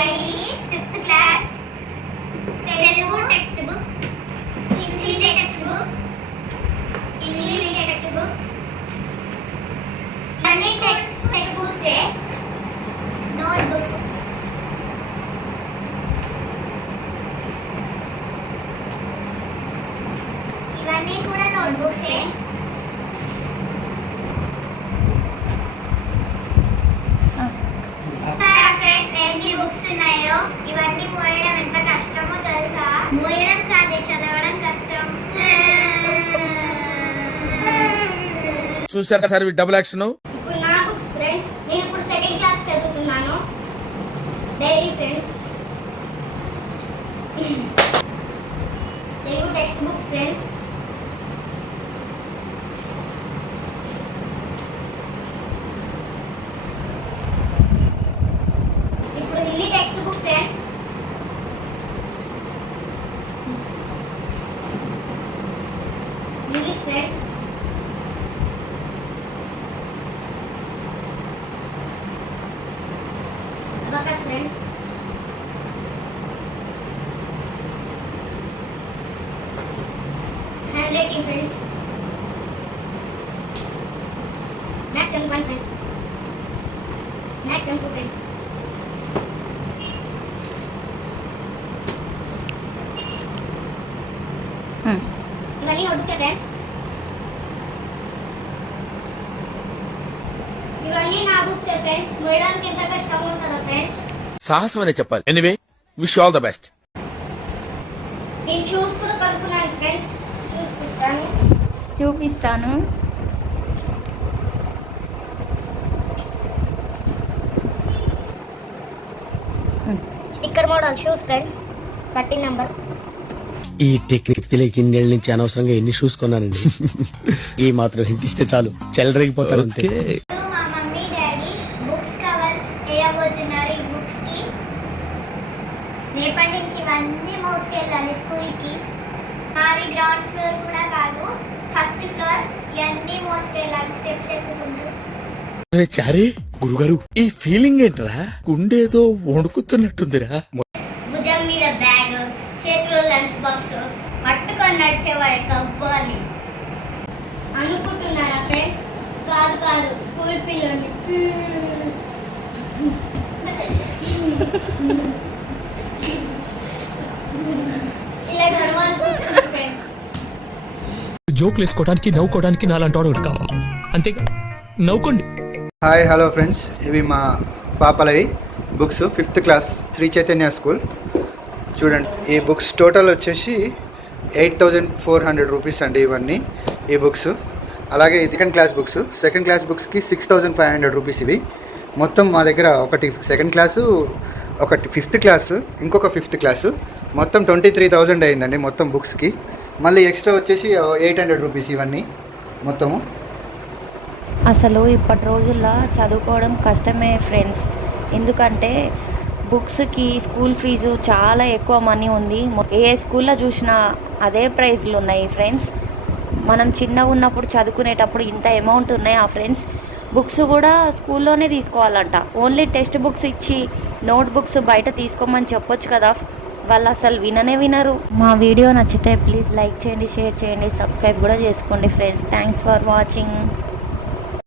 Dairy 5th class Telugu text book, Hindi text book, English text book, అన్ని text books note books ఇవన్నీ కూడా note books. ఎన్ని books ఉన్నాయో ఇవన్నీ మోయడం ఎంత కష్టమో తెలుసా? మోయడం కాదు, చదవడం కష్టం. చూసారా సార్ డబుల్ యాక్షన్. ఇప్పుడు నా బుక్స్ ఫ్రెండ్స్, నేను ఇప్పుడు 2nd క్లాస్ చదువుతున్నాను. Diary friends, Telugu text books friends, ఇప్పుడు Hindi text book friends, English friends, abacus friends, handwriting friends, maths and 1 friends, maths and 2 friends, ఇవన్నీ నోట్బుక్స్ ఫ్రెండ్స్. ఇవన్నీ నా బుక్స్ ఫ్రెండ్స్. మోయడానికి ఎంత కష్టంగా ఉంటుందో ఫ్రెండ్స్. సాహసం అనే చెప్పాలి. Anyway wish all the best. నేను చూసుకుని పడుకున్నాను ఫ్రెండ్స్, చూపిస్తాను. Sticker model shoes friends, 13 number. ఈ టెక్నిక్ తెలియక ఇన్నేళ్ళ నుంచి అనవసరంగా ఎన్ని షూస్ కొన్నానండి. ఈ మాత్రం హింట్ ఇస్తే చాలు చెల్లరగిపోతారు అంతే. మా మమ్మీ డాడీ బుక్స్ కవర్స్ వేయబోతున్నారు ఈ బుక్స్ కి. రేపటి నుంచి ఇవన్నీ మోసుకెళ్ళాలి స్కూల్ కి. మాది గ్రౌండ్ ఫ్లోర్ కూడా కాదు, 1st ఫ్లోర్. ఇవన్నీ మోసుకెళ్ళాలి స్టెప్స్ ఎక్కుకుంటూ. చారీ గురుగారు, ఈ ఫీలింగ్ ఏంటరా? గుండేదో వణుకుతున్నట్టుందిరా. భుజం మీద బ్యాగ్, చేతిలో లంచ్ బాక్స్ పట్టుకొని నడిచేవాడు అవ్వాలి అనుకుంటున్నారా ఫ్రెండ్స్? కాదు కాదు, స్కూల్ పిల్లల్ని. ఇలా నడవాల్సి వస్తుంది ఫ్రెండ్స్. జోకులు వేసుకోవడానికి నవ్వుకోవడానికి నాలాంటి వాడు కావాలి, అంతేగా నవ్వుకోండి. హాయ్ హలో ఫ్రెండ్స్, ఇవి మా పాపలవి books, 5th class, Sri Chaitanya school. చూడండి, ఈ బుక్స్ టోటల్ వచ్చేసి 8400 రూపీస్ అండి ఇవన్నీ ఈ బుక్స్. అలాగే 2nd class books, 2nd class బుక్స్కి 6500 రూపీస్ ఇవి. మొత్తం మా దగ్గర ఒకటి 2nd క్లాసు, ఒకటి 5th క్లాసు, ఇంకొక 5th క్లాసు, మొత్తం 23,000 అయిందండి మొత్తం బుక్స్కి. మళ్ళీ ఎక్స్ట్రా వచ్చేసి 800 రూపీస్ ఇవన్నీ మొత్తము. అసలు ఇప్పటి రోజుల్లో చదువుకోవడం కష్టమే ఫ్రెండ్స్. ఎందుకంటే బుక్స్కి స్కూల్ ఫీజు చాలా ఎక్కువ మనీ ఉంది. ఏ స్కూల్లో చూసినా అదే ప్రైజ్లు ఉన్నాయి ఫ్రెండ్స్. మనం చిన్నగా ఉన్నప్పుడు చదువుకునేటప్పుడు ఇంత అమౌంట్ ఉన్నాయా ఫ్రెండ్స్? బుక్స్ కూడా స్కూల్లోనే తీసుకోవాలంట. ఓన్లీ టెక్స్ట్ బుక్స్ ఇచ్చి నోట్ బుక్స్ బయట తీసుకోమని చెప్పొచ్చు కదా, వాళ్ళు అసలు వినరు. మా వీడియో నచ్చితే ప్లీజ్ లైక్ చేయండి, షేర్ చేయండి, సబ్స్క్రైబ్ కూడా చేసుకోండి ఫ్రెండ్స్. Thanks for watching.